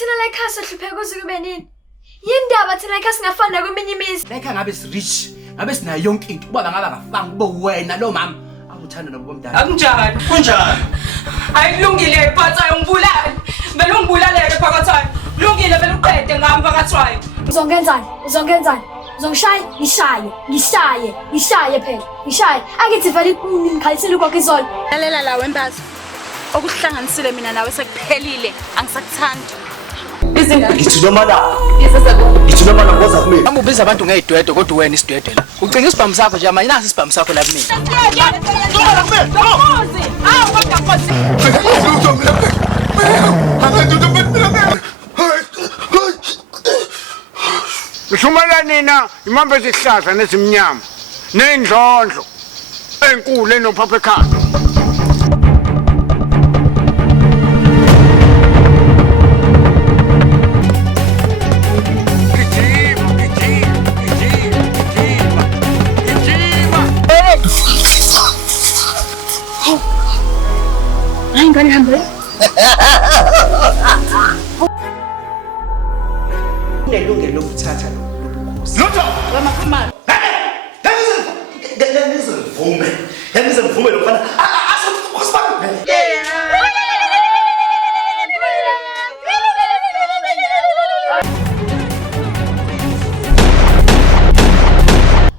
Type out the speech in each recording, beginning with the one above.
thina la ekhaya sohlupheka kuze kube nini? Yindaba thina ekhaya singafani nakweminye imizi. La ekhaya ngabe si-rich, ngabe sinayo yonke into. Ubaba ngabe akafanga kube wena lo mama. Awuthanda nobo bomdala. Akunjani. Kunjani? Ayilungile iphathayo ngibulala. Bele ungibulaleke phakathayo. Lungile bele uqede ngami phakathwayo. Uzongenzani? Uzongenzani? Uzongishaya? Ngishaye phela. Ngishaye. Angithi vele ngikhalisile konke izolo. Lalela la wembazo. Okuhlanganisile mina nawe sekuphelile. Angisakuthandi. Ngithi noma la. Ngithi noma la ngoza kumina. Uma ubiza abantu ngeyidwedwe kodwa wena isidwedwe la. Ucinga isibhamu sakho nje manje nasi isibhamu sakho la kumina. Noma la kumina. Ngozi. Awu kodwa Nkosi. Ngishumela nina imambe ezihlaza nezimnyama nendlondlo enkulu enophapha ekhaya. Hayi ngani hambe. Unelungelo lokuthatha lobukhosi. Lotho! Wamakhumalo. Ngenize mvume lokufana. Asokukhosba.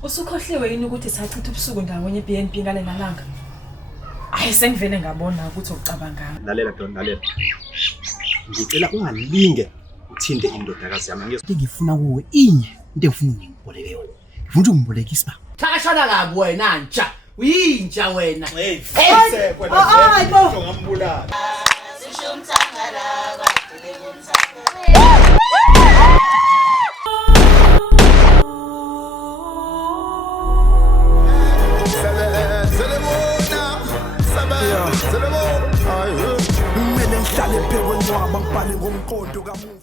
Usukhohliwe yini ukuthi sachitha ubusuku ndawonye eBNB ngale nalanga? Hayi sengivele ngabona ukuthi ucabanganga. Lalela Don, lalela. Ngicela ungalinge uthinde indodakazi yami. Ngifuna kuwe inye into engifuna ungiboleke yona. Ngifuna ukuthi ungiboleke isibhamu. Thakashana kabi wena ntsha. Uyintsha wena. Hey, sekwe la. Ngambulala. Kumele ngihlale phekwe ngoba ngibhale ngomqondo kamufi.